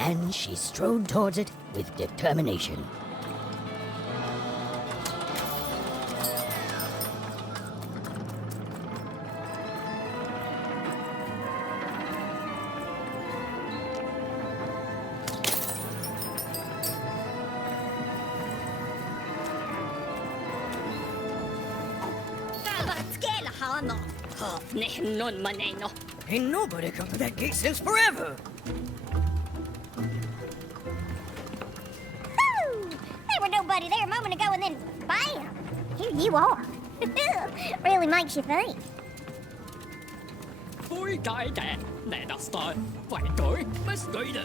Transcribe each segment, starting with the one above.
and she strode towards it with determination. Ain't nobody come to that gate since forever. Woo! There were nobody there a moment ago, and then bam! Here you are. Really makes you think. Vui cái kẻ, nè đặt style, phải đổi, mất người đó.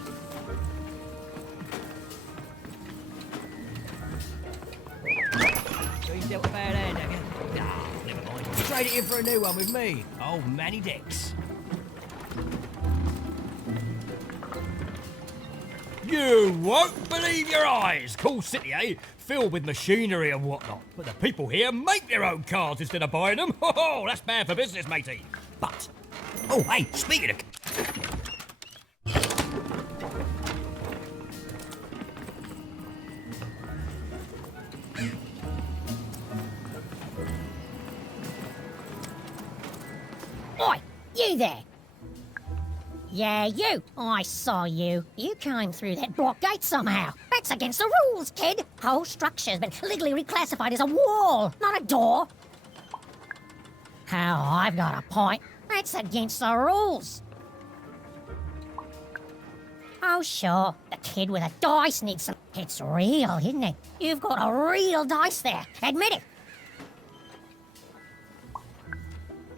So you dealt a bad hand, have you? Nah, never mind. Trade it in for a new one with me. Oh, Manny Dex. You won't believe your eyes! Cool city, eh? Filled with machinery and whatnot. But the people here make their own cars instead of buying them. Oh, that's bad for business, matey. But, oh, hey, speaking of... Oi, you there! Yeah, you! I saw you. You came through that block gate somehow. That's against the rules, kid. Whole structure's been legally reclassified as a wall, not a door. Oh, I've got a point. That's against the rules. Oh, sure. The kid with a dice needs some... It's real, isn't it? You've got a real dice there. Admit it.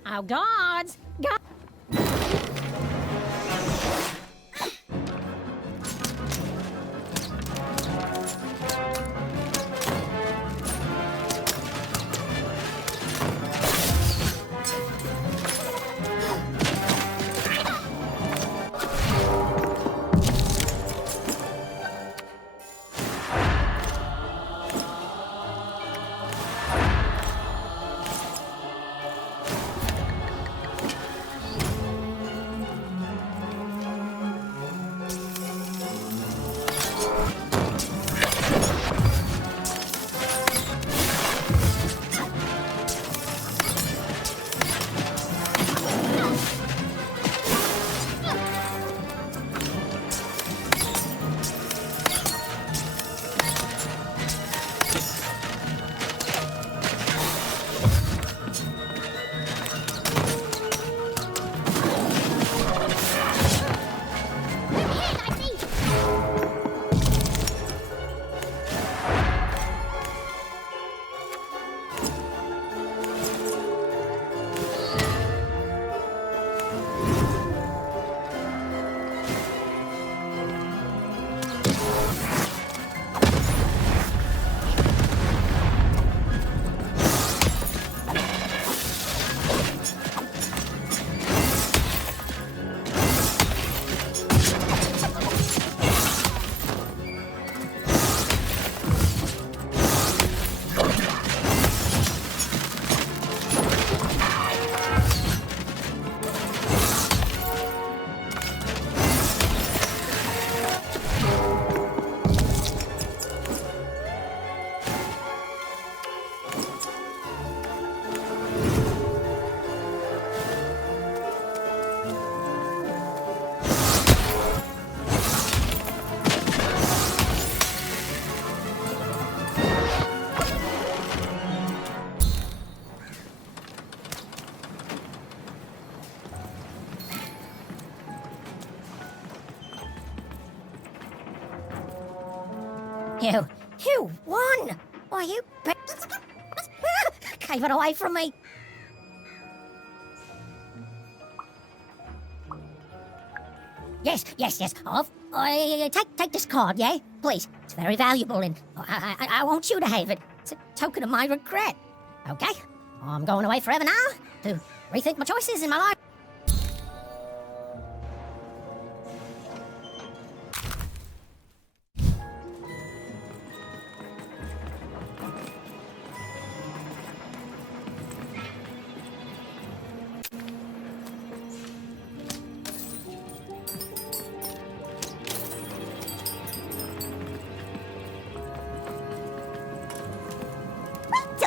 Oh, gods. God. You won! Why, you... Gave it away from me. Yes. Take this card, yeah? Please. It's very valuable and I want you to have it. It's a token of my regret. Okay? I'm going away forever now to rethink my choices in my life.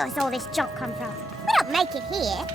does all this junk come from? We don't make it here.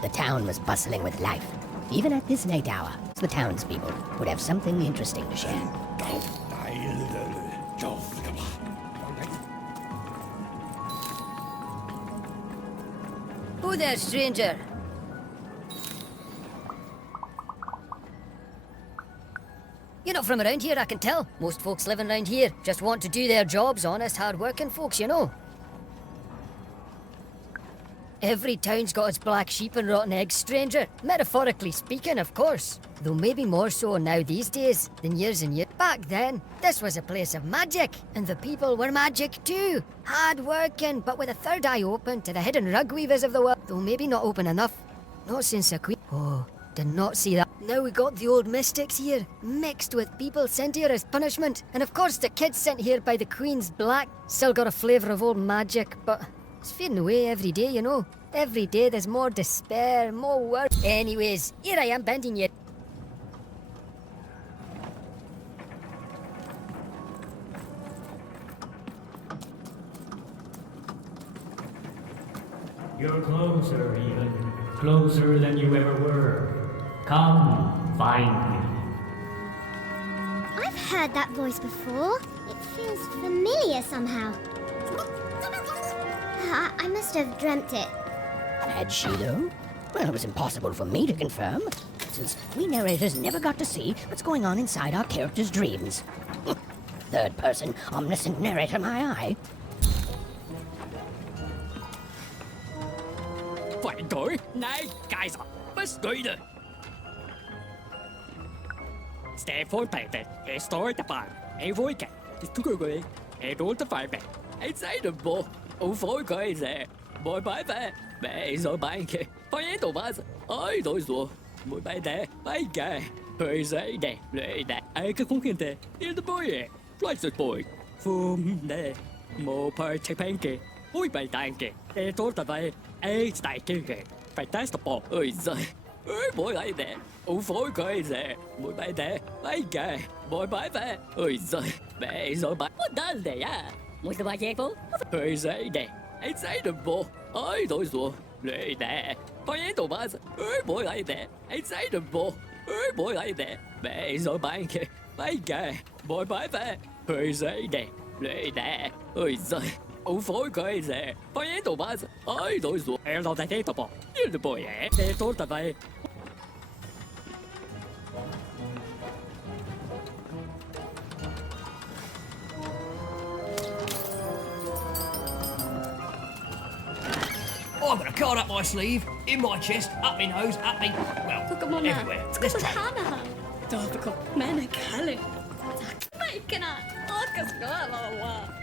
The town was bustling with life. Even at this late hour, the townspeople would have something interesting to share. Who there, stranger? You're not from around here, I can tell. Most folks living around here just want to do their jobs, honest, hard-working folks, you know. Every town's got its black sheep and rotten eggs, stranger. Metaphorically speaking, of course. Though maybe more so now these days than years and years. Back then, this was a place of magic. And the people were magic too. Hard-working, but with a third eye open to the hidden rug weavers of the world. Though maybe not open enough. Not since a queen. Oh, did not see that. Now we got the old mystics here, mixed with people sent here as punishment. And of course the kids sent here by the Queen's black. Still got a flavour of old magic, but it's fading away every day, you know. Every day there's more despair, more work. Anyways, here I am bending you. You're closer, even. Closer than you ever were. Come, find me. I've heard that voice before. It feels familiar somehow. I must have dreamt it. Had she, though? Well, it was impossible for me to confirm, since we narrators never got to see what's going on inside our characters' dreams. Third-person, omniscient narrator, my eye. Phản đối, này, cài sọ, bất đối được. Stefan Peter, står där bara. Voi kan, det tog jag. Inte farbe. Säg det bara. Och folk kan säga. Bye bye bye. Men så bara inte. Vad är det vad? Oj då så. Bye bye där. Bye guy. Hör sig det. Det är không kan det. Är det boy. Flight boy. From där. Mo party panke. Ui bày tàn kìa, ê tốt ta vậy, ê tài kia kìa, phải test the ball. Ôi giời, ơi mỗi lại nè, ủ phối cười nè, mỗi bài nè, bài kìa, mỗi bài về. Ôi giời, mẹ rồi bài, what does nè à? Mỗi thứ bài phố. Ôi giời nè, anh say the ball, ôi đổi rồi, lệ nè, phải ấy đồ ba, ơi mỗi lại nè, anh say the ball, ơi mỗi lại nè, mẹ rồi bài kìa, mỗi bài về. Ôi giời nè, lệ nè, ôi giời. Ủ phối cười nè, phải ấy đồ ba, ôi đổi rồi, em lo tại thế tập ball, yên the ball ế, ê tốt ta vậy. I've got a card up my sleeve, in my chest, up my nose, up me, well, everywhere. Let's try. 하나. 저거 맨날 갈래. 마이크나. 어디서 나와.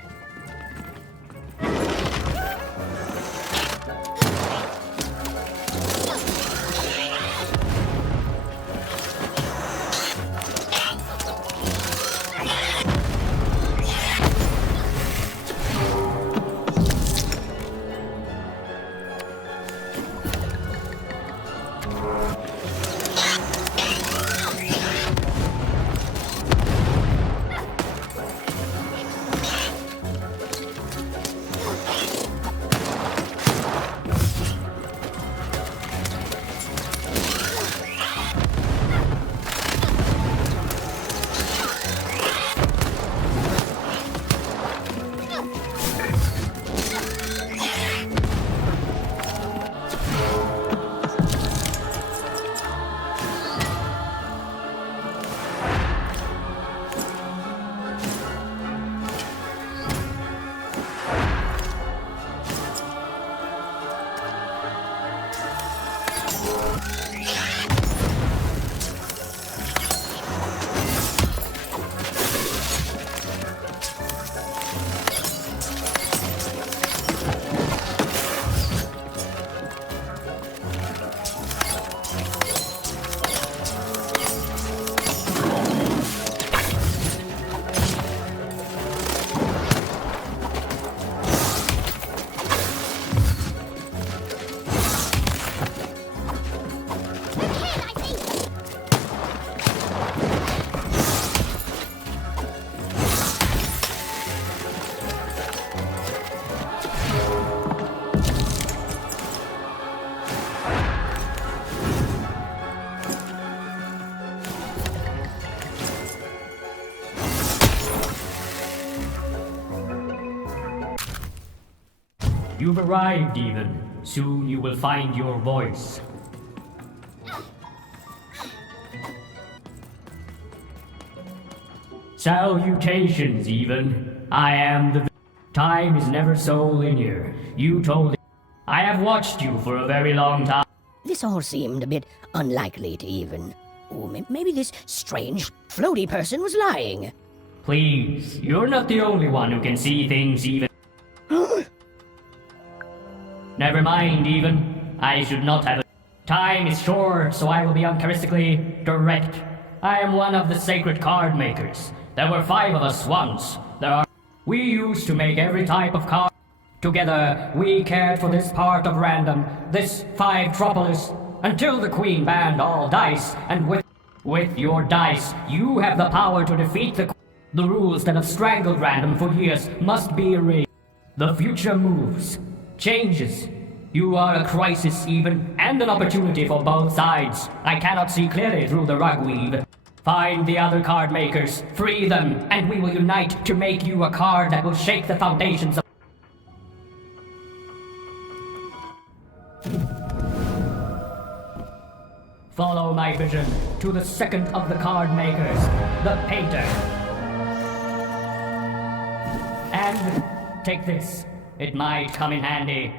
You've arrived even. Soon you will find your voice. Salutations, even. I am the... Time is never so linear. You told... I have watched you for a very long time. This all seemed a bit unlikely to even. Or maybe this strange, floaty person was lying. Please, you're not the only one who can see things even. Never mind, even. I should not have... Time is short, so I will be uncharacteristically direct. I am one of the sacred card makers. There were 5 of us once. We used to make every type of card. Together, we cared for this part of random, this 5-tropolis, until the Queen banned all dice, and with your dice, you have the power to defeat the rules that have strangled random for years must be erased. The future moves, changes. You are a crisis even, and an opportunity for both sides. I cannot see clearly through the rugweave. Find the other card makers, free them, and we will unite to make you a card that will shake the foundations of... Follow my vision to the second of the card makers, the painter. And take this. It might come in handy.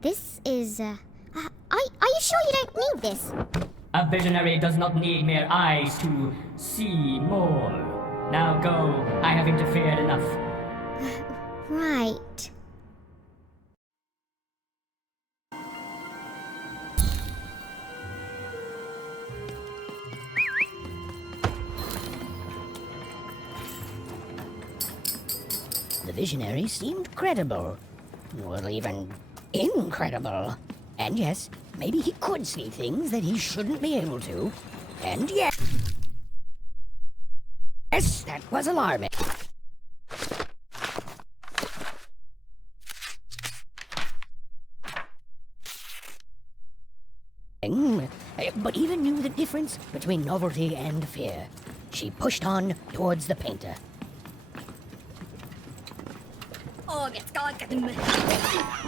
This is, are you sure you don't need this? A visionary does not need mere eyes to see more. Now go. I have interfered enough. Right. The visionary seemed credible. Well, even incredible. And yes, maybe he could see things that he shouldn't be able to. And yes, that was alarming. But even knew the difference between novelty and fear. She pushed on towards the painter. Oh, it's gone.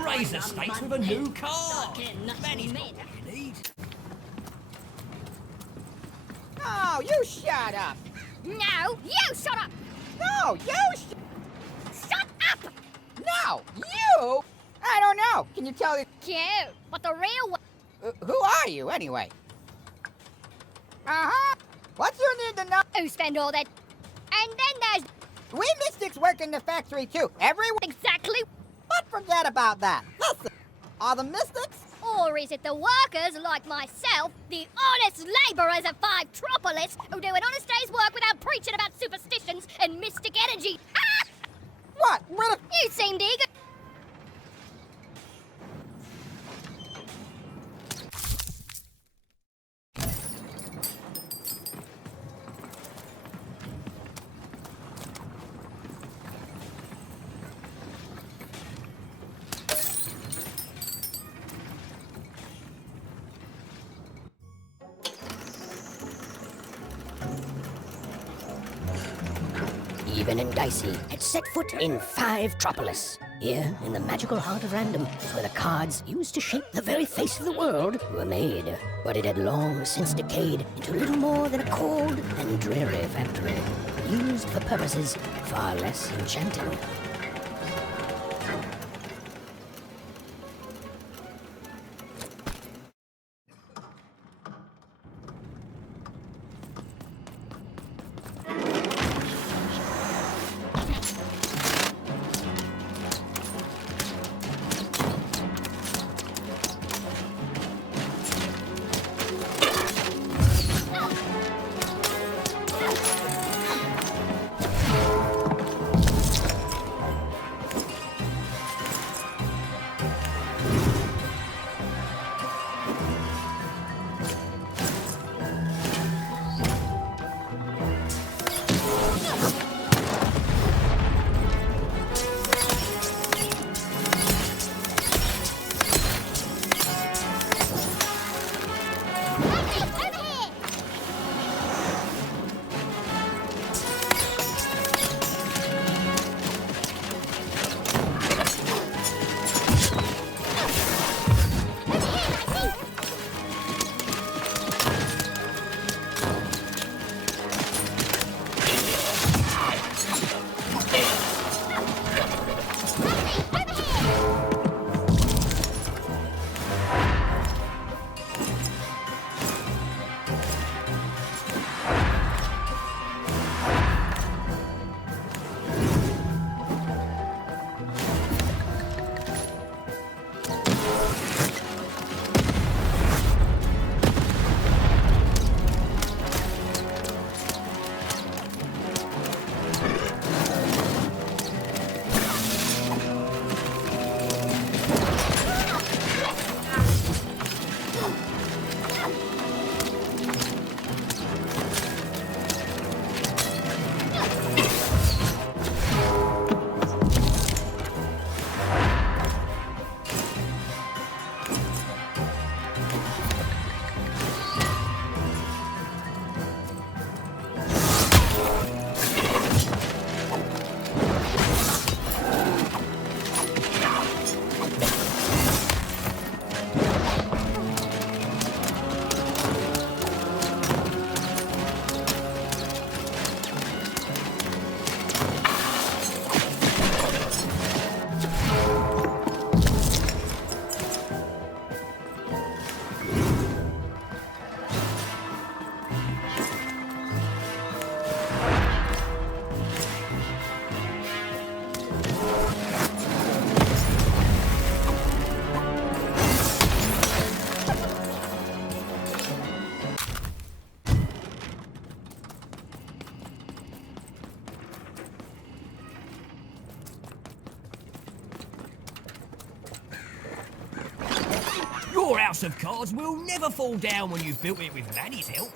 Raise the stakes with a new car. Fucking nuts, Benny's man. not what you need. Oh, you shut up! No, you shut up! No, you Shut up! No, you! I don't know. Can you tell me Cute, but the real one. who are you anyway? Uh-huh. What's you need to know? Who spend all that? And then there's We mystics work in the factory too. Everyone. exactly. But forget about that. Listen, are the mystics? Or is it the workers like myself, the honest labourers of 5 Tropolis, who do an honest day's work without preaching about superstitions and mystic energy? Ah! What? What? You seemed eager. Even and Dicey had set foot in 5 Tropolis. Here, in the magical heart of random, is where the cards used to shape the very face of the world were made. But it had long since decayed into little more than a cold and dreary factory, used for purposes far less enchanting. house of cards will never fall down when you've built it with Laddie's help.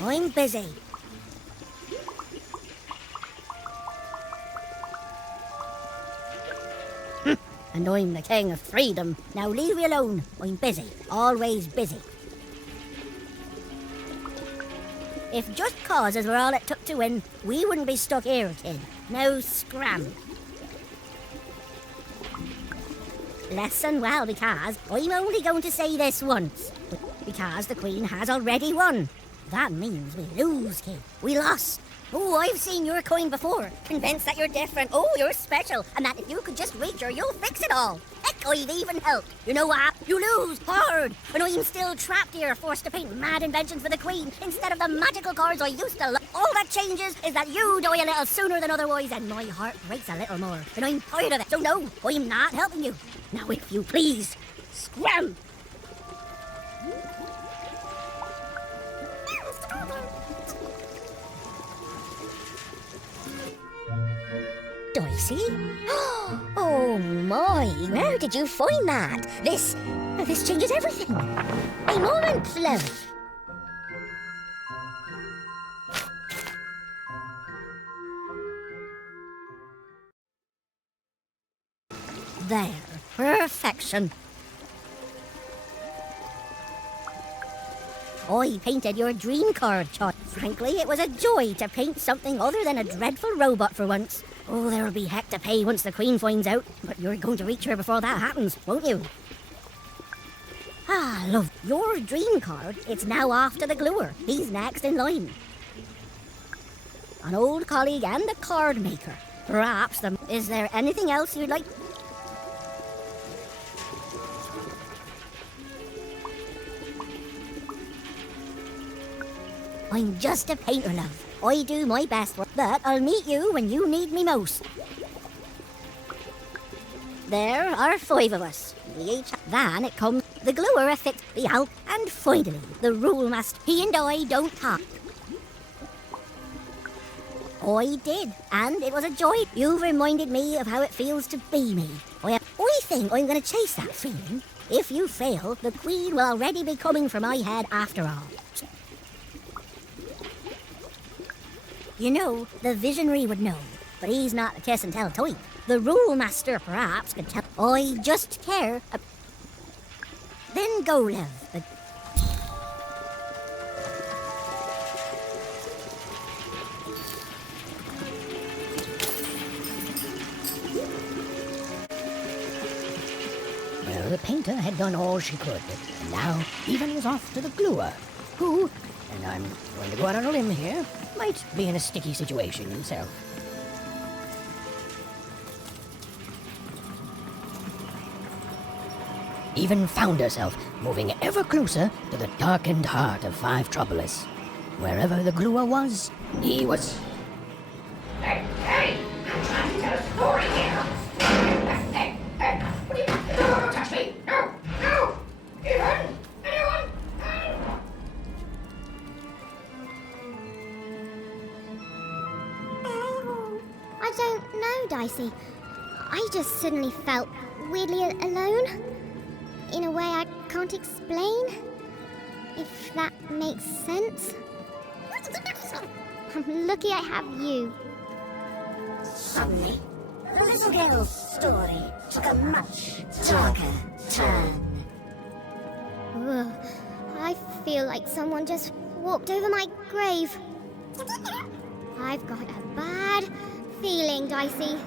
I'm busy. And I'm the king of freedom. Now leave me alone. I'm busy. Always busy. If just causes were all it took to win, we wouldn't be stuck here, kid. Now scram. Lesson well, because I'm only going to say this once. Because the Queen has already won. That means we lose, kid. We lost. Oh, I've seen your coin before. Convinced that you're different. Oh, you're special. And that if you could just reach her, you'll fix it all. Heck, I've even helped. You know what? You lose. Hard. And I'm still trapped here, forced to paint mad inventions for the Queen instead of the magical cards I used to love. All that changes is that you die a little sooner than otherwise, and my heart breaks a little more. And I'm tired of it. So no, I'm not helping you. Now, if you please, scram. Dicey? Oh my, where did you find that? This changes everything. A moment, love. There, perfection. I painted your dream card, Chot. Frankly, it was a joy to paint something other than a dreadful robot for once. Oh, there'll be heck to pay once the Queen finds out, but you're going to reach her before that happens, won't you? Ah, love, your dream card, it's now off to the gluer. He's next in line. An old colleague and a card maker. Perhaps is there anything else you'd like? I'm just a painter, love. I do my best work, but I'll meet you when you need me most. There are 5 of us. We each then it comes the gluer affixed the help, and finally the rule master. He and I don't talk. I did, and it was a joy. You reminded me of how it feels to be me. I think I'm going to chase that feeling. If you fail, the Queen will already be coming for my head after all. You know, the visionary would know, but he's not a kiss and tell type. The rule master perhaps could tell. I just care. Then go, love. But well, the painter had done all she could, and now even was off to the gluer, who, and I'm going to go out on a limb here, might be in a sticky situation himself. Even found herself moving ever closer to the darkened heart of 5 Tropolis. Wherever the gluer was, he was. Hey! I'm trying to tell a story here! Hey! Don't touch me! No! Even! Anyone? I don't know, Dicey. I just suddenly felt weirdly alone. In a way I can't explain. If that makes sense. I'm lucky I have you. suddenly, the little girl's story took a much darker turn. Ugh, I feel like someone just walked over my grave. I've got a bad feeling, Dicey.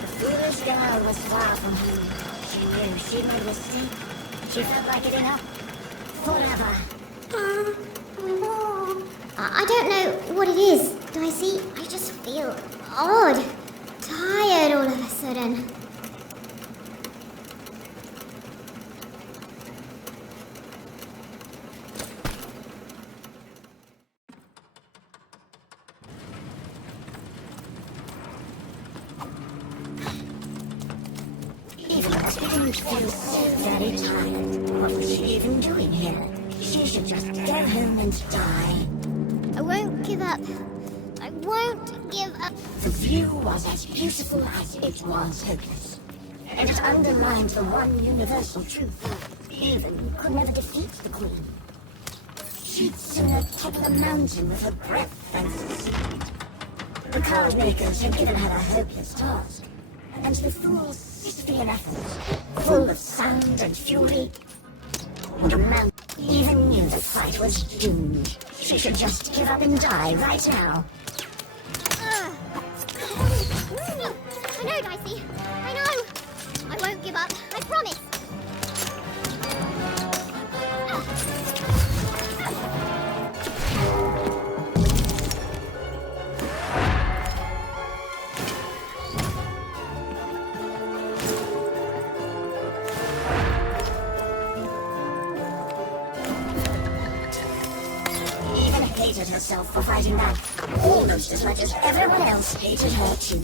The foolish girl was far from home. She knew she made a mistake. She felt like giving up forever. I don't know what it is, Dicey. I just feel odd. Tired all of a sudden. It's beginning to feel so very tired. What was she even doing here? She should just go home and die. I won't give up. I won't give up. The view was as beautiful as it was hopeless. And it underlined the one universal truth. Even could never defeat the Queen. She'd sooner topple a mountain with her breath than succeed. The card makers had given her a hopeless task. And the fool's Sisyphean efforts, full of sound and fury. The mountain even knew the fight was doomed. She should just give up and die right now. I know, Dicey. I know. I won't give up. I promise. Even hated herself for fighting back, almost as much as everyone else hated her too.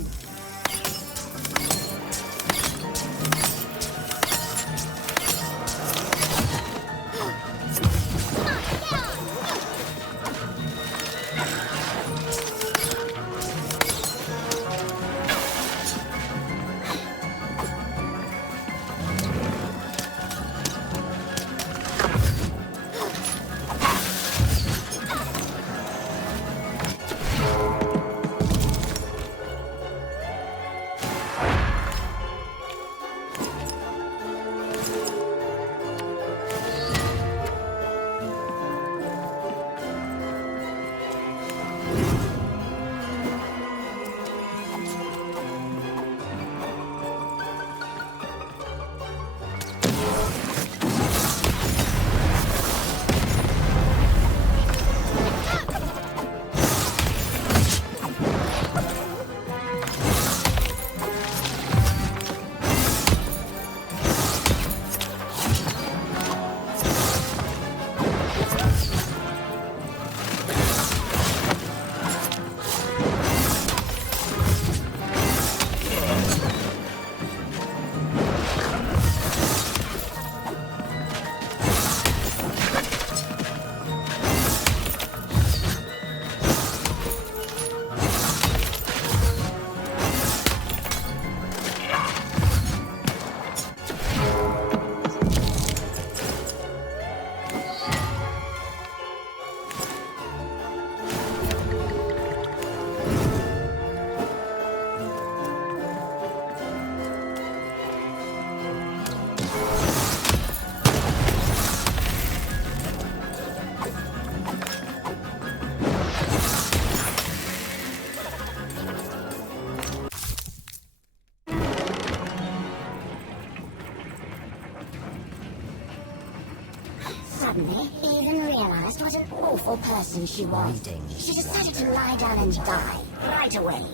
Suddenly, Eden realized what an awful person she was. She decided to lie down and die right away.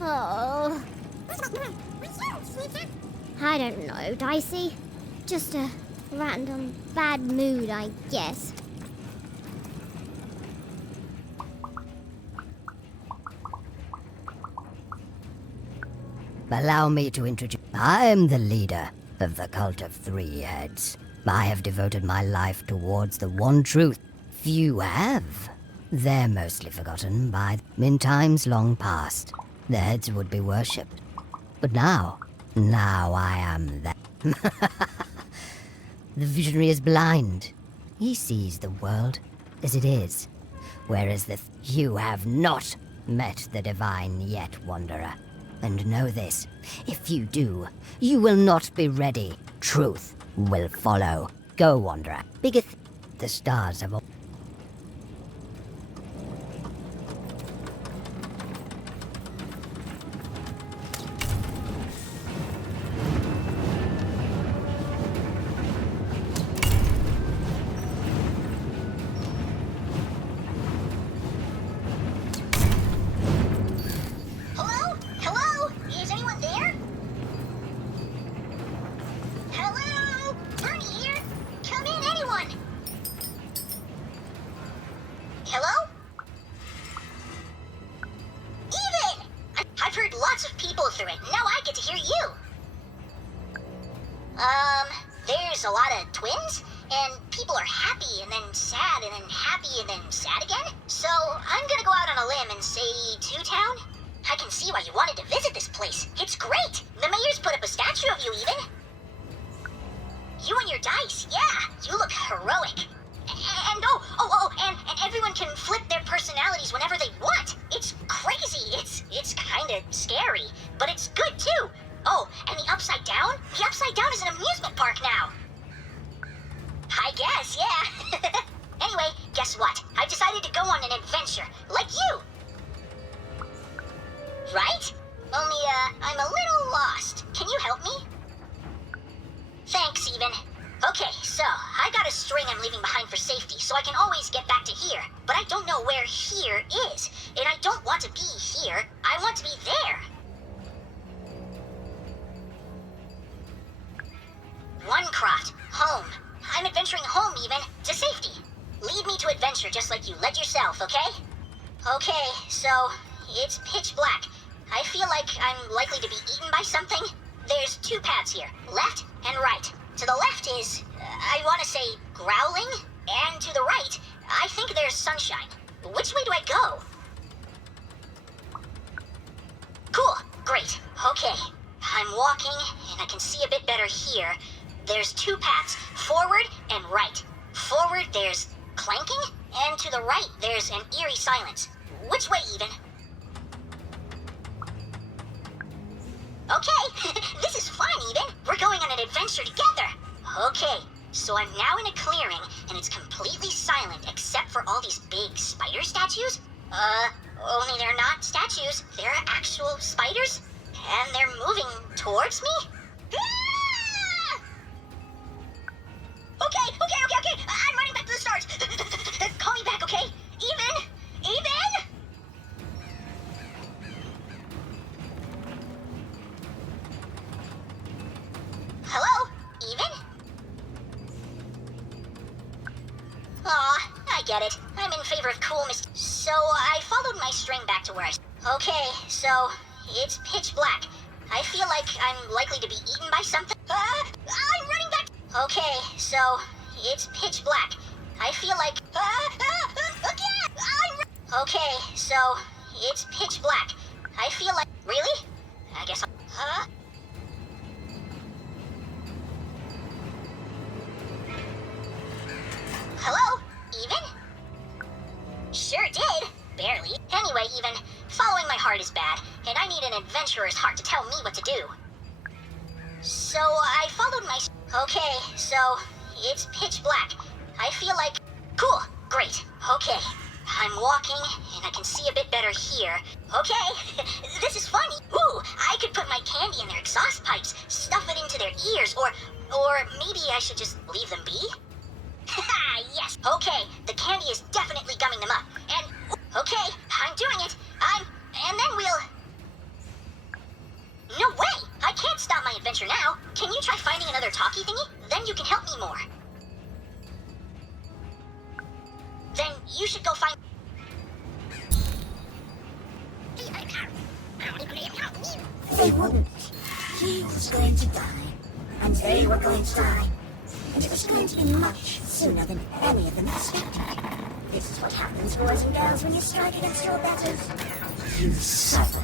Oh. I don't know, Dicey. Just a random bad mood, I guess. Allow me to introduce. I am the leader of the Cult of Three Heads. I have devoted my life towards the one truth. Few have. They're mostly forgotten by. In times long past, the heads would be worshipped. But now I am that. The visionary is blind. He sees the world as it is, whereas you have not met the divine yet, Wanderer. And know this, if you do, you will not be ready. Truth will follow. Go, Wanderer. Biggest the stars have all. Hello? Hello? Is anyone there? Hello? Berni here? Come in, anyone? Hello? Even! I've heard lots of people through it. Now I get to hear you. There's a lot of twins, and people are happy and then sad and then happy and then sad again. So I'm gonna go out on a limb and say Two Town. I can see why you wanted to visit this place. It's great. The mayor's put up a statue of you even. You and your dice, yeah, you look heroic. And and everyone can flip their personalities whenever they want. It's crazy. It's kind of scary, but it's good too. Oh, and the Upside Down? The Upside Down is an amusement park now. I guess, yeah. Anyway, guess what? I've decided to go on an adventure, like you. Right? Only, I'm a little lost. Can you help me? Thanks, Even. Okay, so, I got a string I'm leaving behind for safety, so I can always get back to here. But I don't know where here is, and I don't want to be here. I want to be there. Onecroft, home. I'm adventuring home, Even, to safety. Lead me to adventure just like you led yourself, okay? Okay, so, it's pitch black. I feel like I'm likely to be eaten by something. There's two paths here, left and right. To the left is, I want to say, growling, and to the right, I think there's sunshine. Which way do I go? Cool, great, okay. I'm walking, and I can see a bit better here. There's two paths, forward and right. Forward, there's clanking, and to the right, there's an eerie silence. Which way, Even? Okay, this is fun, Even. We're going on an adventure together. Okay, so I'm now in a clearing, and it's completely silent except for all these big spider statues. Only they're not statues. They're actual spiders, and they're moving towards me? Ah! Okay. I'm running back to the start. Call me back, okay? Even? Hello? Even? Aw, I get it. I'm in favor of cool So I followed my string back to where Okay, so it's pitch black. I feel like I'm likely to be eaten by something. I'm running back. Okay, so it's pitch black. I feel like Okay, so it's pitch black. I feel like really? I guess Hello? Even? Sure did. Barely. Anyway, Even, following my heart is bad, and I need an adventurer's heart to tell me what to do. So I followed my... Okay, so it's pitch black. I feel like... Cool, great, okay. I'm walking, and I can see a bit better here. Okay, this is funny. Ooh, I could put my candy in their exhaust pipes, stuff it into their ears, or maybe I should just leave them be? Haha, yes, okay, the candy is definitely gumming them up, and... Okay, I'm doing it, and then we'll... No way! I can't stop my adventure now. Can you try finding another talkie thingy? Then you can help me more. Then you should go find... They wouldn't. He was going to die, and they were going to die. And it was going to be much sooner than any of them expected. This is what happens, boys and girls, when you strike against your betters. You suffer.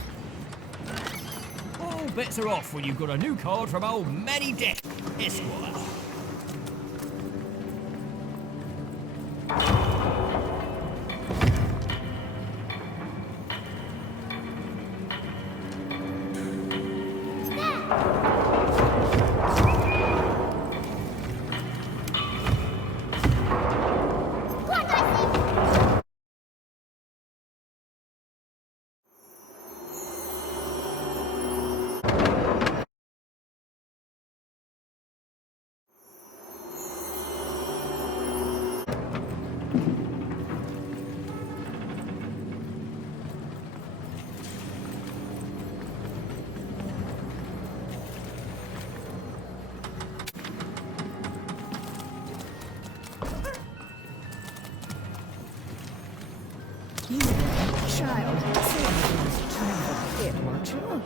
All bets are off when you've got a new card from old Manny Deck, Esquire. You, child, somebody's trying to fit, weren't you?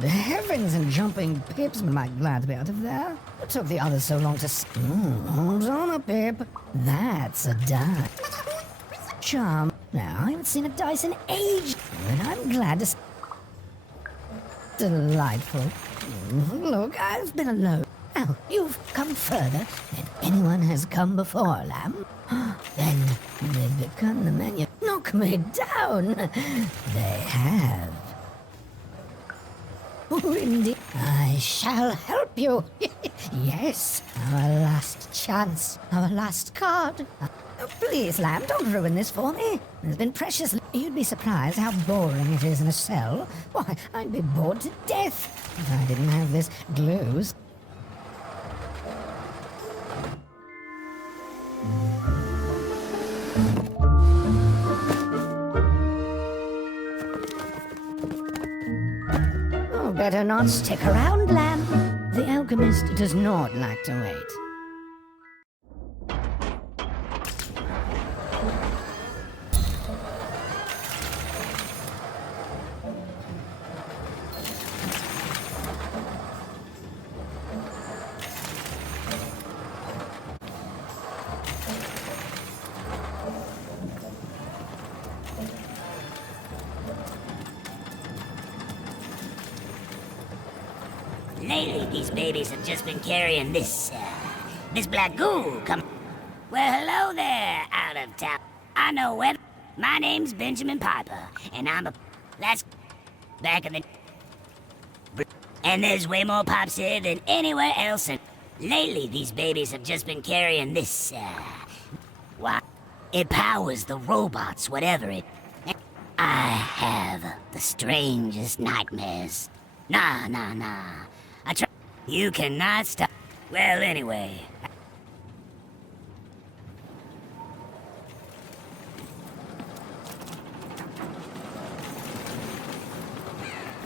Good heavens and jumping pips, am I glad to be out of there? What took the others so long to hold on a pip. That's a die. Charm. Now, I haven't seen a dice in ages, and I'm glad to Delightful. Look, I've been alone. Now, you've come further than anyone has come before, Lamb. Then they've begun the menu. Knock me down. They have. Oh, indeed. I shall help you. Yes, our last chance, our last card. Oh, please, Lamb, don't ruin this for me. There's been precious... You'd be surprised how boring it is in a cell. Why, I'd be bored to death if I didn't have this glue. Oh, better not stick around, Lamb. The alchemist does not like to wait. Lately, these babies have just been carrying this black goo. Well, hello there, out of town. I know where. My name's Benjamin Piper, and I'm that's back in the. And there's way more pops here than anywhere else. And lately, these babies have just been carrying this. Why? It powers the robots, whatever it. I have the strangest nightmares. Nah. I try. You cannot stop. Well, anyway.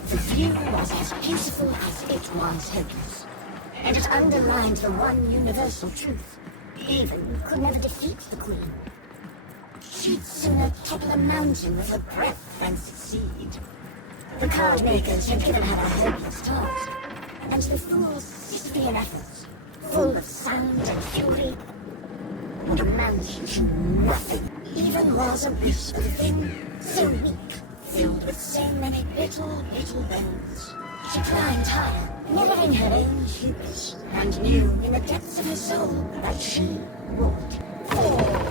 The view was as beautiful as it was hopeless, and it underlined the one universal truth. Even could never defeat the Queen. She'd sooner topple a mountain with her breath than succeed. The card makers had given her a hopeless task, and the fool's Sisyphean efforts, full of sound and fury, would amount to nothing. Even was a wisp of thing, so weak, filled with so many little bones. She climbed higher, mirroring her own hubris, and knew in the depths of her soul that she would fall.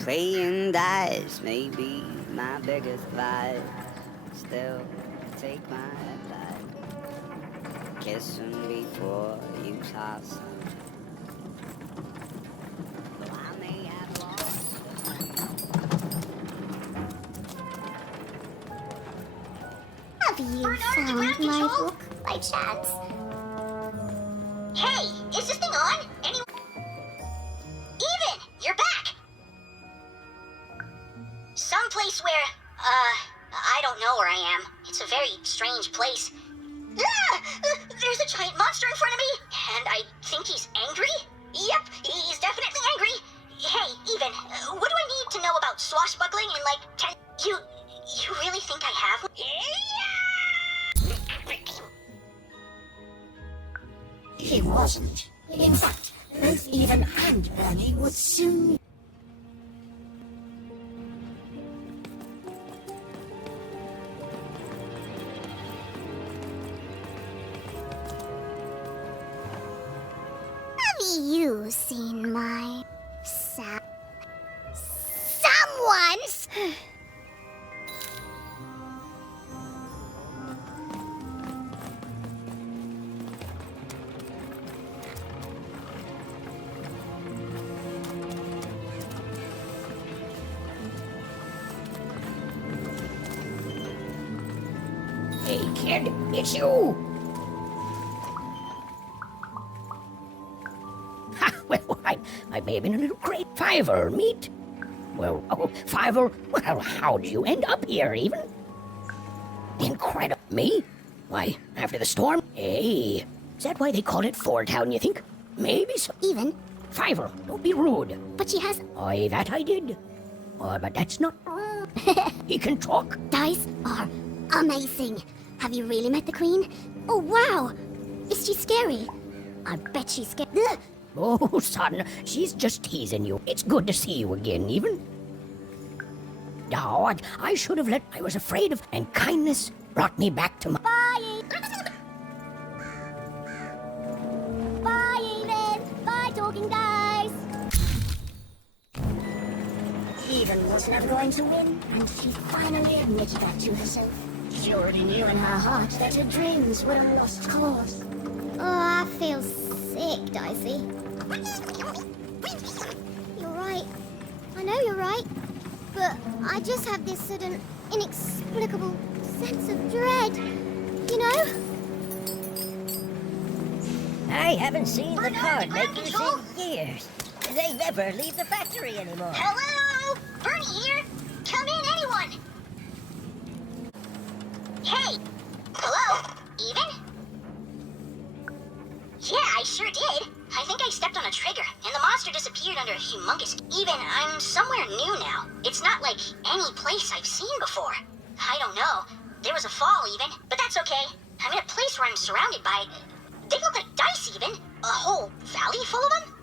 Playing dice may be my biggest vice. Still, take my advice. Kissing before you toss them. Though I may have lost. Have you found my book by chance? Hey, is this thing on? Anyone? Even, you're back! Someplace where, I don't know where I am. It's a very strange place. There's a giant monster in front of me, and I think he's angry? Yep, he's definitely angry. Hey, Even, what do I need to know about swashbuckling in, like, 10... You really think I have? He wasn't. In fact, both Even and Berni would soon... Have you seen my... someone's... Hey, kid, it's you! Ha! Well, I may have been a little great. Fiver, meat? Well, oh, Fivel, well, how'd you end up here, even? Incredible. Me? Why, after the storm? Hey, is that why they call it Fort Town, you think? Maybe so. Even? Fivel, don't be rude. But she has... Aye, that I did. But that's not... He can talk. Dice are amazing. Have you really met the Queen? Oh, wow. Is she scary? I bet she's scared. Ugh. Oh, son, she's just teasing you. It's good to see you again, even. Oh, I should have let... I was afraid of... And kindness brought me back to my... Bye! Bye, Even! Bye, talking dice! Even was never going to win, and she finally admitted that to herself. She already knew in her heart that her dreams were a lost cause. Oh, I feel sick, Dicey. You're right. I know you're right. But I just have this sudden, inexplicable sense of dread. You know? I haven't seen the card makers in years. They never leave the factory anymore. Hello? Berni here. Come in, anyone. Hey. Hello? Even? Yeah, I sure did. I think I stepped on a trigger, and the monster disappeared under a humongous... Even, I'm somewhere new now. It's not like any place I've seen before. I don't know. There was a fall, even, but that's okay. I'm in a place where I'm surrounded by... They look like dice, even. A whole valley full of them?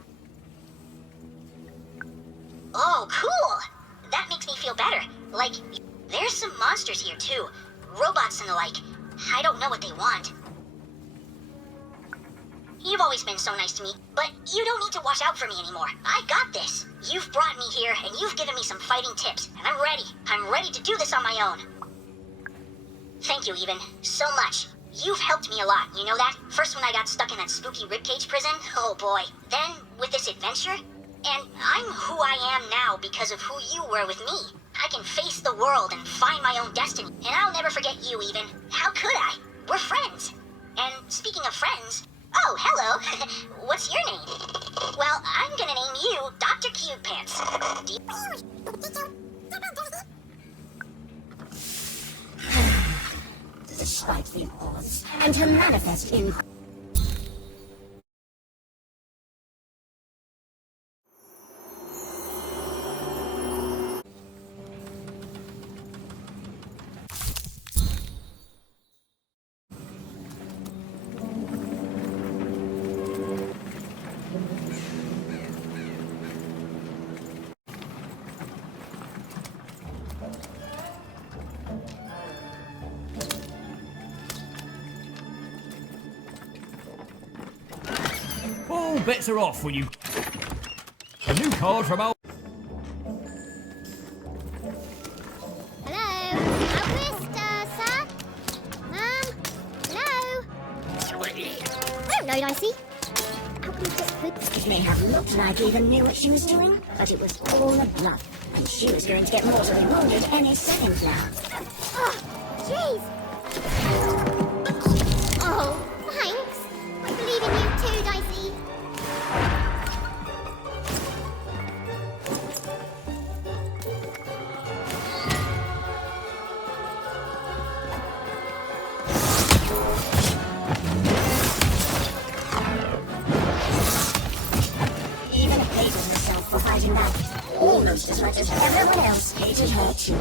Oh, cool. That makes me feel better. Like, there's some monsters here, too. Robots and the like. I don't know what they want. You've always been so nice to me, but you don't need to watch out for me anymore. I got this. You've brought me here, and you've given me some fighting tips, and I'm ready. I'm ready to do this on my own. Thank you, Even, so much. You've helped me a lot, you know that? First when I got stuck in that spooky ribcage prison, oh boy. Then, with this adventure, and I'm who I am now because of who you were with me. I can face the world and find my own destiny, and I'll never forget you, Even. How could I? We're friends. And speaking of friends... Oh, hello. What's your name? Well, I'm gonna name you Dr. Cute Pants. Despite the odds, and to manifest in... All bets are off when you... A new card from our... Hello? Maestra, sir? Ma'am? Hello? I don't know, Dicey. How can you just put... It may have looked like Even knew what she was doing, but it was all a bluff, and she was going to get mortally wounded any second now. Oh, jeez. Oh, thanks. I believe in you too, Dicey. Even hated herself for fighting back, almost as much as everyone else hated her too.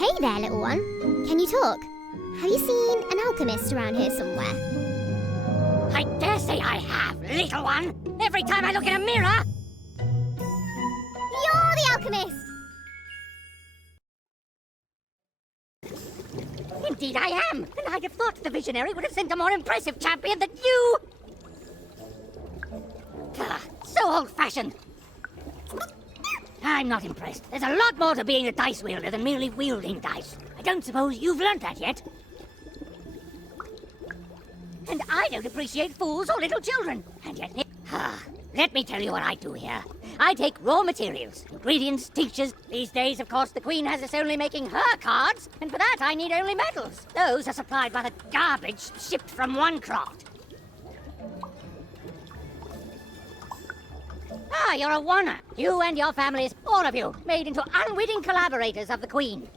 Hey there, little one. Can you talk? Have you seen an alchemist around here somewhere? I dare say I have, little one. Every time I look in a mirror... You're the alchemist! Indeed I am, and I'd have thought the visionary would have sent a more impressive champion than you! So old-fashioned. I'm not impressed. There's a lot more to being a dice wielder than merely wielding dice. I don't suppose you've learnt that yet. And I don't appreciate fools or little children. And yet... let me tell you what I do here. I take raw materials, ingredients, tinctures. These days, of course, the Queen has us only making her cards, and for that I need only metals. Those are supplied by the garbage shipped from one crowd. Ah, you're a oner. You and your families, all of you, made into unwitting collaborators of the Queen.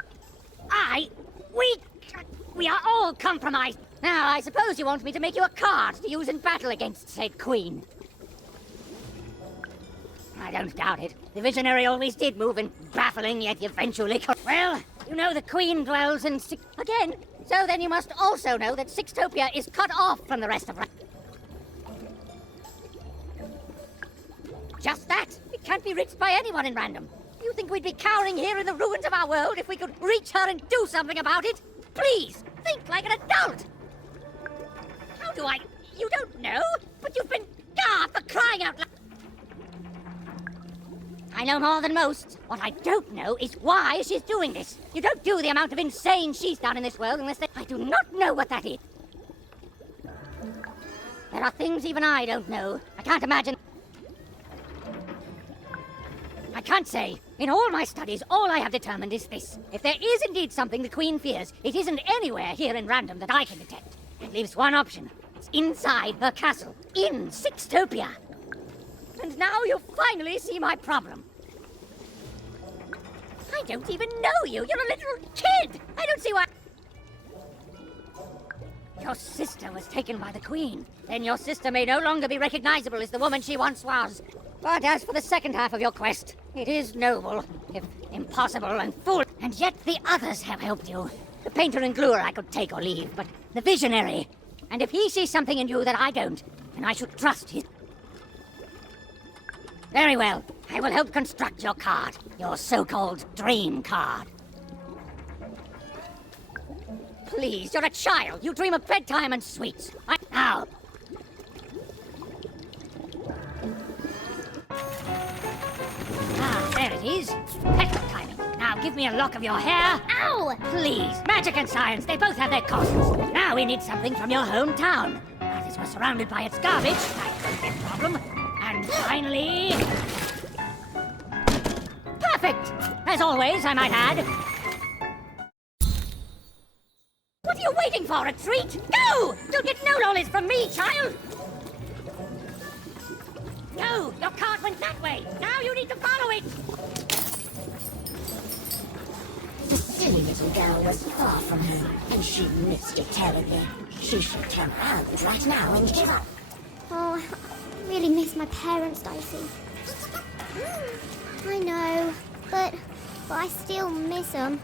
We are all compromised. Now, I suppose you want me to make you a card to use in battle against said Queen. I don't doubt it. The visionary always did move in baffling yet eventually... Well, you know the Queen dwells in again, so then you must also know that Sixtopia is cut off from the rest of... Just that. It can't be reached by anyone in random. You think we'd be cowering here in the ruins of our world if we could reach her and do something about it? Please, think like an adult! How do I... You don't know? But you've been... for crying out loud! I know more than most. What I don't know is why she's doing this. You don't do the amount of insane she's done in this world unless they... I do not know what that is. There are things even I don't know. I can't imagine... I can't say. In all my studies, all I have determined is this. If there is indeed something the Queen fears, it isn't anywhere here in Random that I can detect. It leaves one option. It's inside her castle. In Sixtopia. And now you finally see my problem. I don't even know you. You're a little kid. I don't see why... Your sister was taken by the Queen. Then your sister may no longer be recognizable as the woman she once was. But as for the second half of your quest, it is noble, if impossible and foolish. And yet the others have helped you. The painter and gluer I could take or leave, but the visionary. And if he sees something in you that I don't, then I should trust his... Very well. I will help construct your card. Your so-called dream card. Please, you're a child. You dream of bedtime and sweets. Now. There it is. Perfect timing. Now give me a lock of your hair. Ow! Please. Magic and science, they both have their costs. Now we need something from your hometown. Now this was surrounded by its garbage. That could be a problem. And finally... Perfect! As always, I might add. What are you waiting for, a treat? Go! Don't get no knowledge from me, child! No, your card went that way. Now you need to follow it. The silly little girl was far from home, and she missed it terribly. She should turn around right now and give up. Oh, I really miss my parents, Dicey. I know, but I still miss them.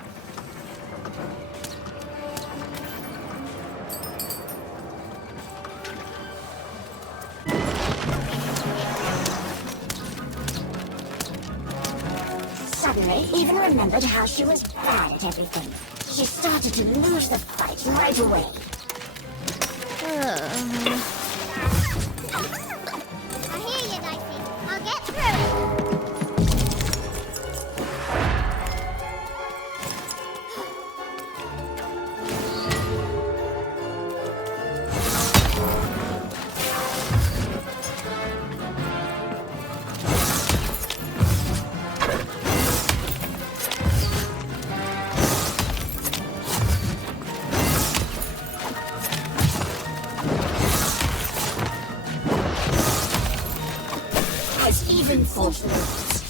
Suddenly, even remembered how she was bad at everything. She started to lose the fight right away. I hear you, Dicey. I'll get through it.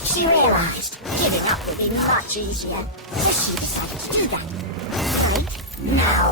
She realized giving up would be much easier, so she decided to do that. Right now.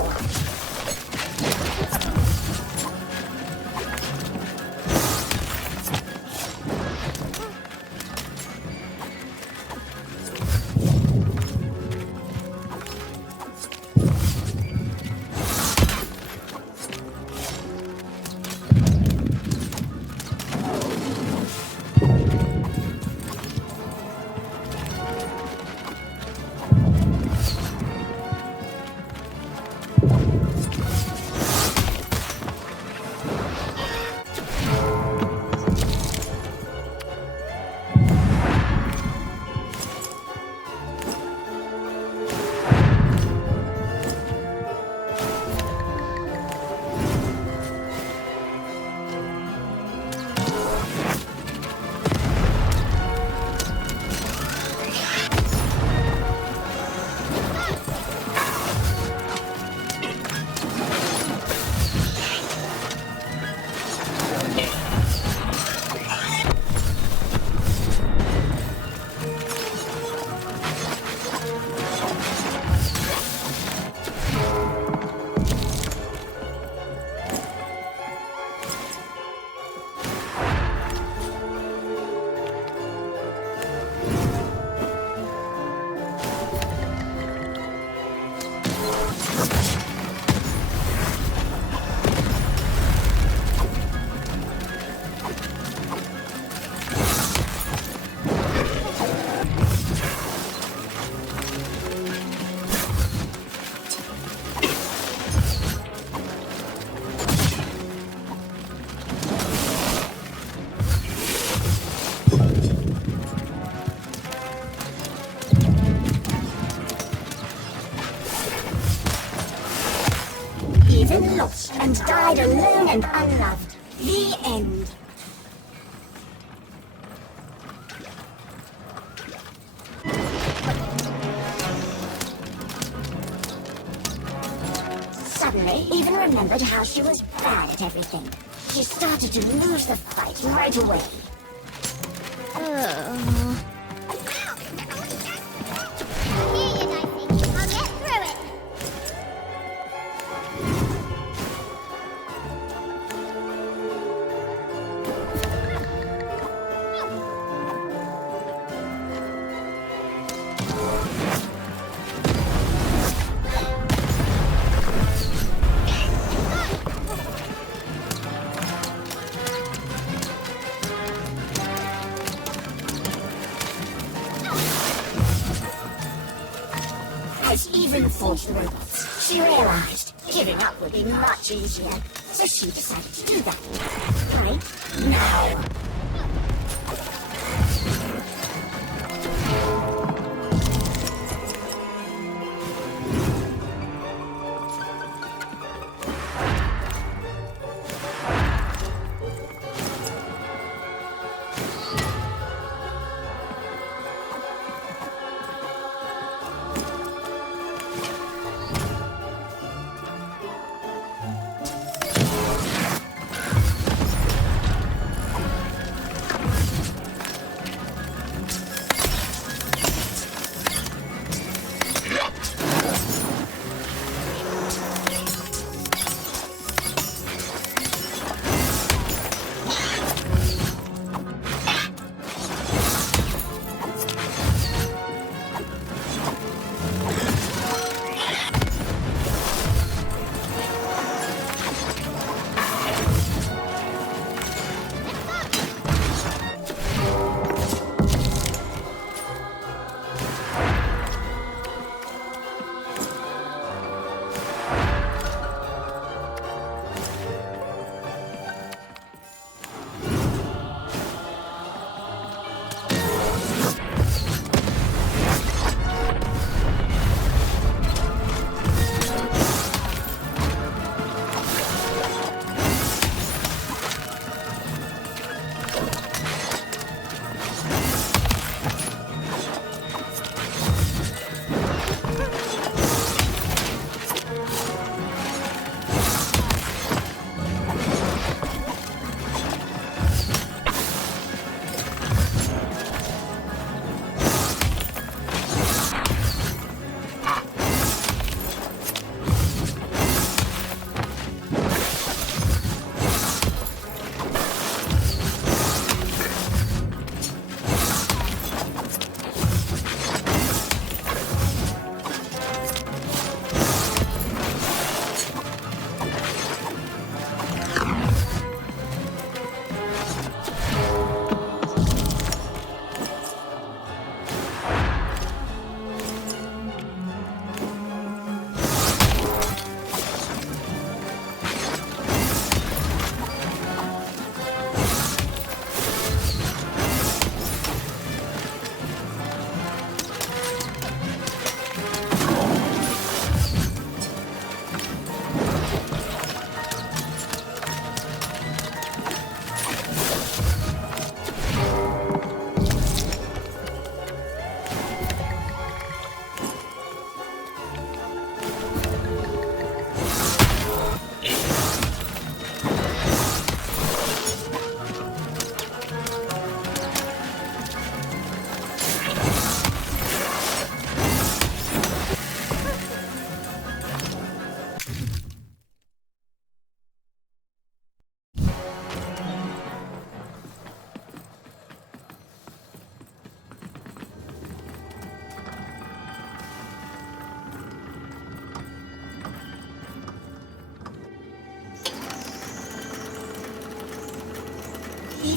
Even lost and died alone and unloved. The end. Suddenly, Even remembered how she was bad at everything. She started to lose the fight right away. Oh. Here you, Dicey. I'll get through it. As Even fought the robots, she realized giving up would be much easier, so she decided to do that. Right now.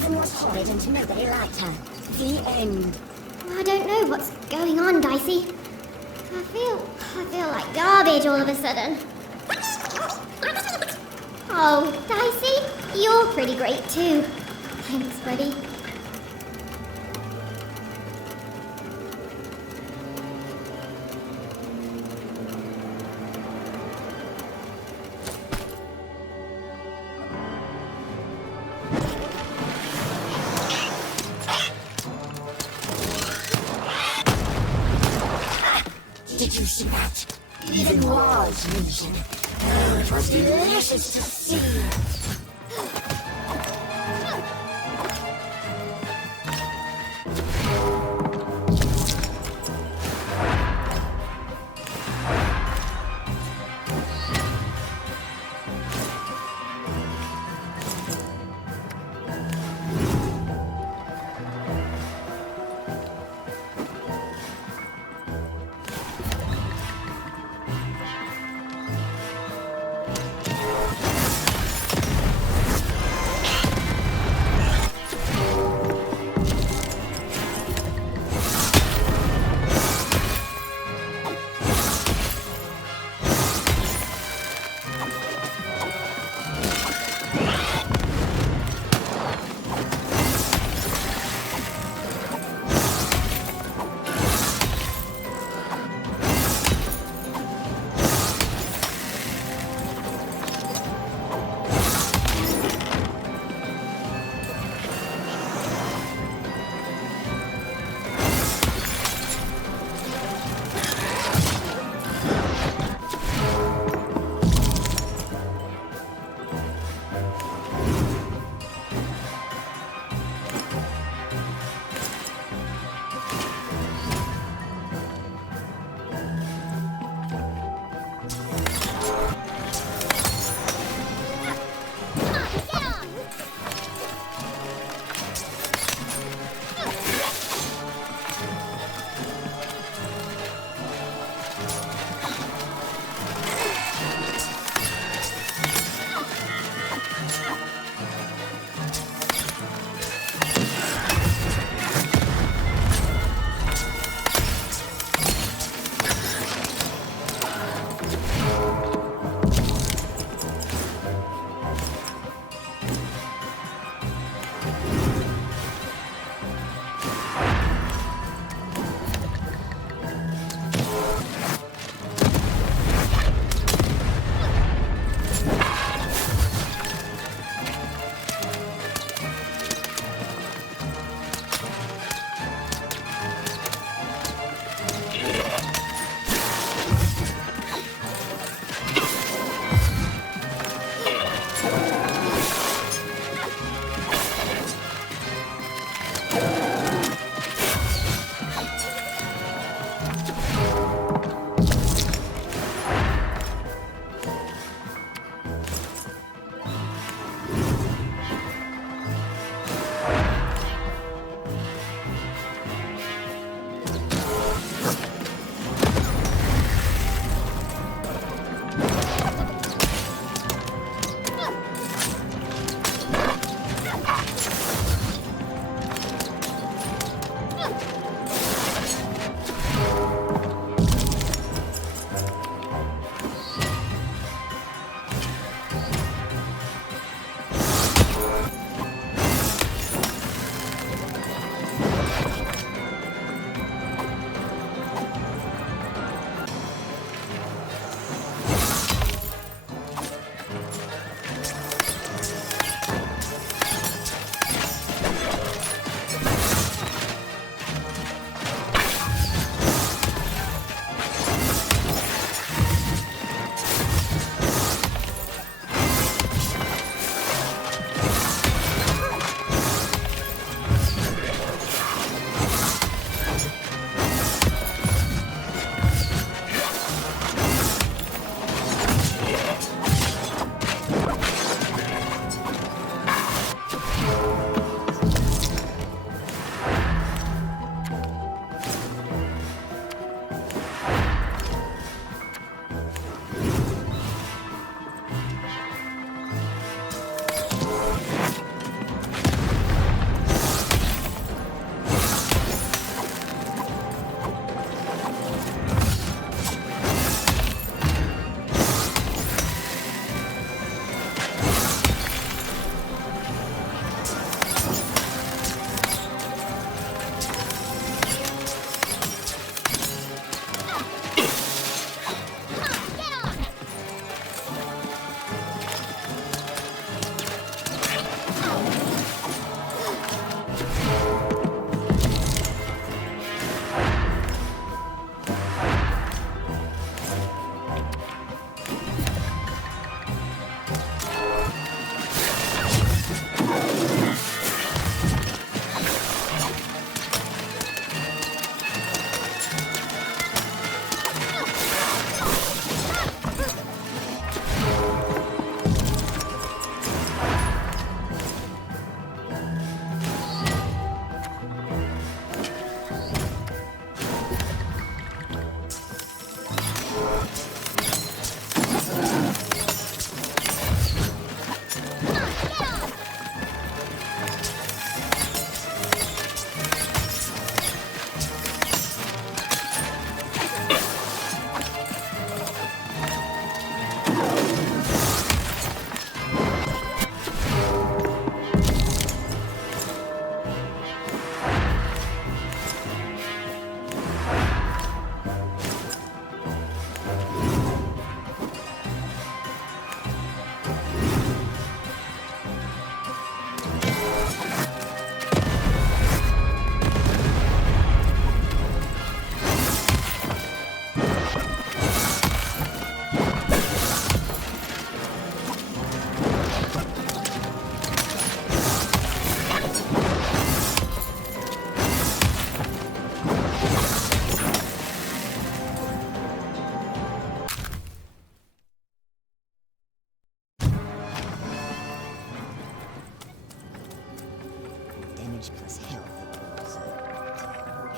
Even was horrid and nobody liked her. The end. I don't know what's going on, Dicey. I feel like garbage all of a sudden. Oh, Dicey, you're pretty great too. Thanks, buddy. Did you see that? Even was losing. Oh, it was delicious to see.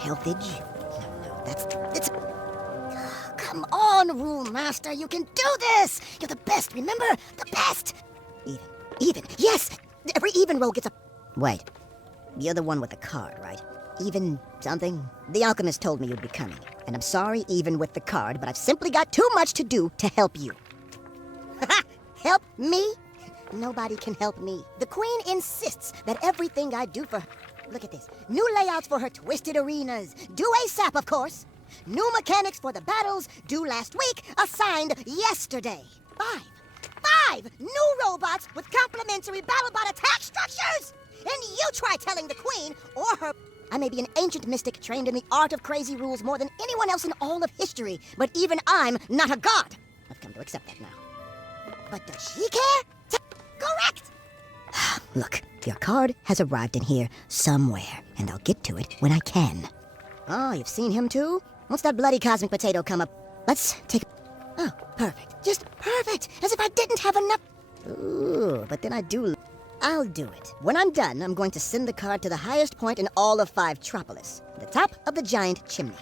healthage? No, it's... Come on, Rule Master, you can do this! You're the best, remember? The best! Even, yes! Every even roll gets a... Wait, you're the one with the card, right? Even something? The alchemist told me you'd be coming, and I'm sorry even with the card, but I've simply got too much to do to help you. Help me? Nobody can help me. The Queen insists that everything I do for her... Look at this. New layouts for her twisted arenas. Due ASAP, of course. New mechanics for the battles, due last week, assigned yesterday. 5 new robots with complementary BattleBot attack structures! And you try telling the Queen, or her... I may be an ancient mystic trained in the art of crazy rules more than anyone else in all of history, but even I'm not a god. I've come to accept that now. But does she care? Correct! Look, your card has arrived in here somewhere, and I'll get to it when I can. Oh, you've seen him too? Once that bloody cosmic potato come up, let's take... Oh, perfect. Just perfect! As if I didn't have enough... Ooh, but then I'll do it. When I'm done, I'm going to send the card to the highest point in all of 5 Tropolis, the top of the giant chimney.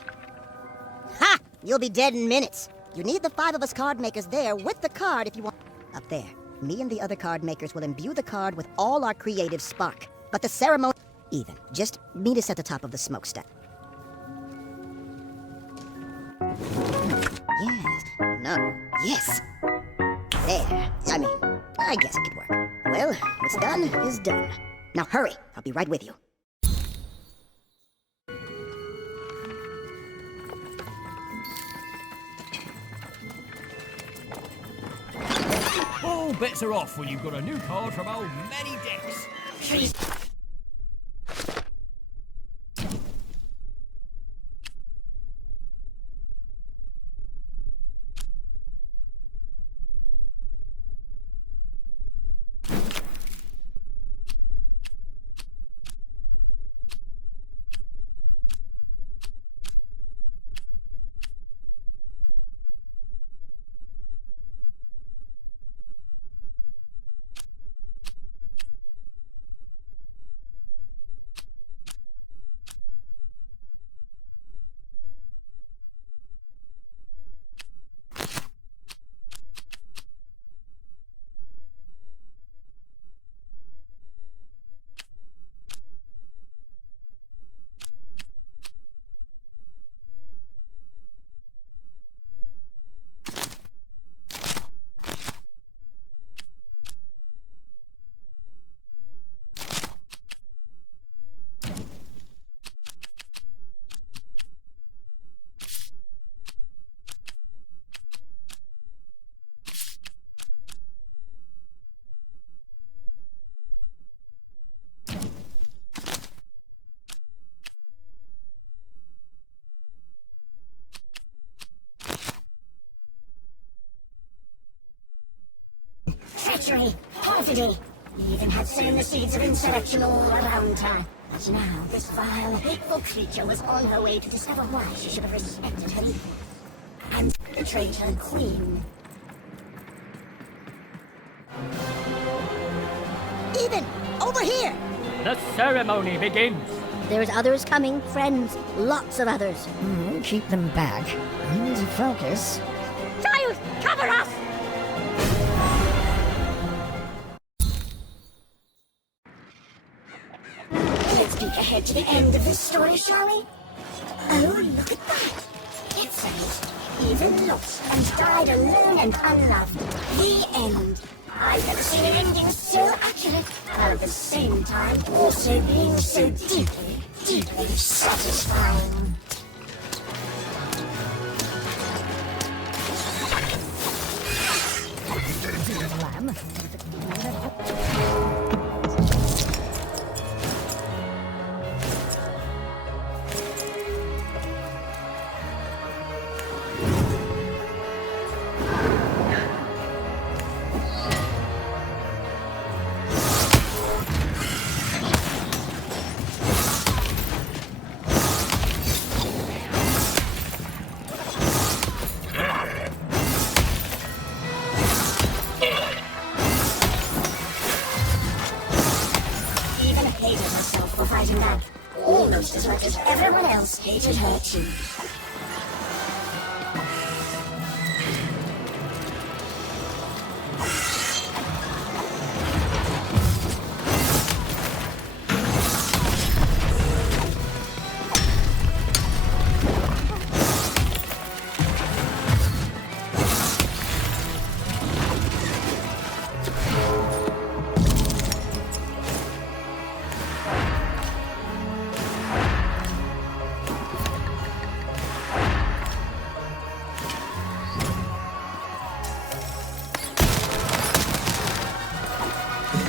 Ha! You'll be dead in minutes. You need the 5 of us card makers there with the card if you want... Up there. Me and the other card makers will imbue the card with all our creative spark. But the ceremony... Even. Just meet us at the top of the smokestack. Yes. No. Yes. There. I guess it could work. Well, what's done is done. Now hurry. I'll be right with you. All bets are off when you've got a new card from old Many Decks. Treachery, perfidy. He even had sown the seeds of insurrection all around her. But now this vile, hateful creature was on her way to discover why she should have respected her leader and betrayed her queen. Even! Over here! The ceremony begins. There's others coming, friends. Lots of others. Keep them back. I need to focus. Child, cover us! Let's peek ahead to the end of this story, shall we? Oh, look at that! It says, Even lost and died alone and unloved. The end. I've never seen an ending so accurate, and at the same time also being so deeply, deeply satisfying. Lamb. just as much as everyone else hated her shoes.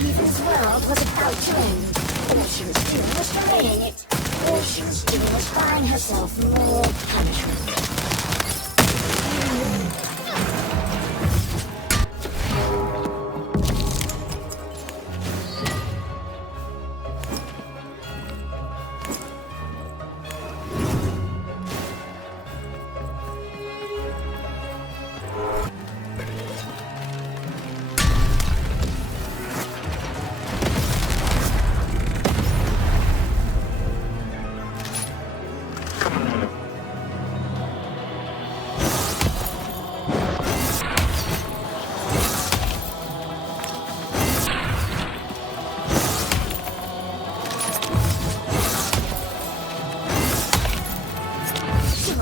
Even's world was about to end. All she was doing was delaying it. All she was doing was buying herself more punishment.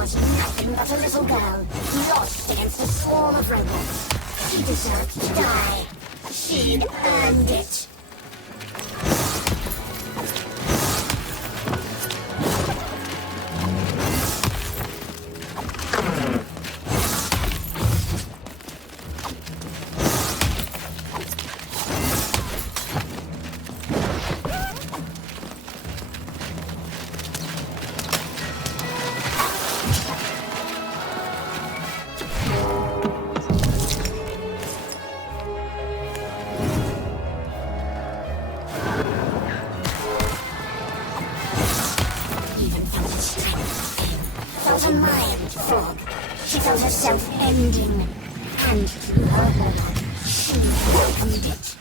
Nothing but a little girl, lost against a swarm of robots. She deserved to die. She'd earned it. A mind fog. She felt herself ending, and through her blood, she welcomed it.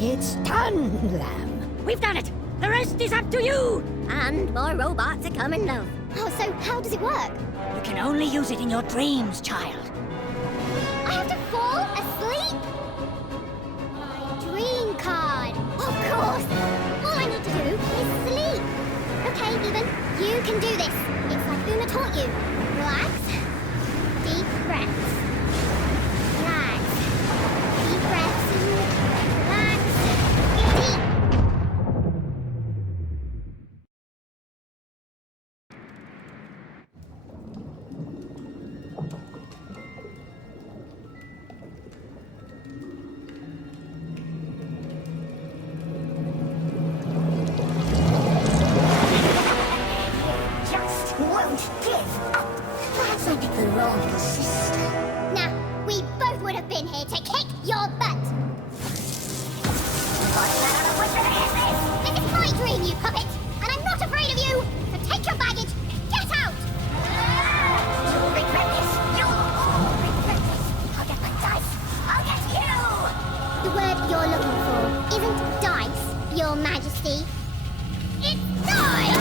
It's done, Lamb. We've done it! The rest is up to you! And more robots are coming now. Oh, so how does it work? You can only use it in your dreams, child. I have to fall asleep? My dream card. Of course. All I need to do is sleep. Okay, Even. You can do this. It's like Uma taught you. Relax. Deep breaths. Relax. Deep breaths. Relax. Deep. Just won't give up. That's like the wrong sister. Now, we both would have been here to kick your butt. This is my dream, you puppet, and I'm not afraid of you. So take your baggage, get out. You'll regret this. You'll all regret this. I'll get my dice. I'll get you. The word you're looking for isn't dice, Your Majesty. It's dice!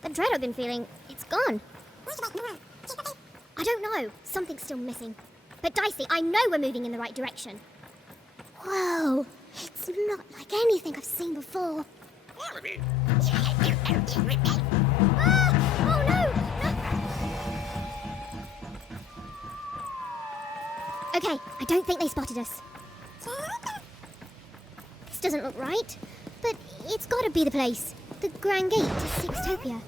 The dread I've been feeling, it's gone. I don't know. Something's still missing. But Dicey, I know we're moving in the right direction. Whoa, it's not like anything I've seen before. Ah! Oh no! Okay, I don't think they spotted us. This doesn't look right, but it's gotta be the place. The Grand Gate to Sixtopia.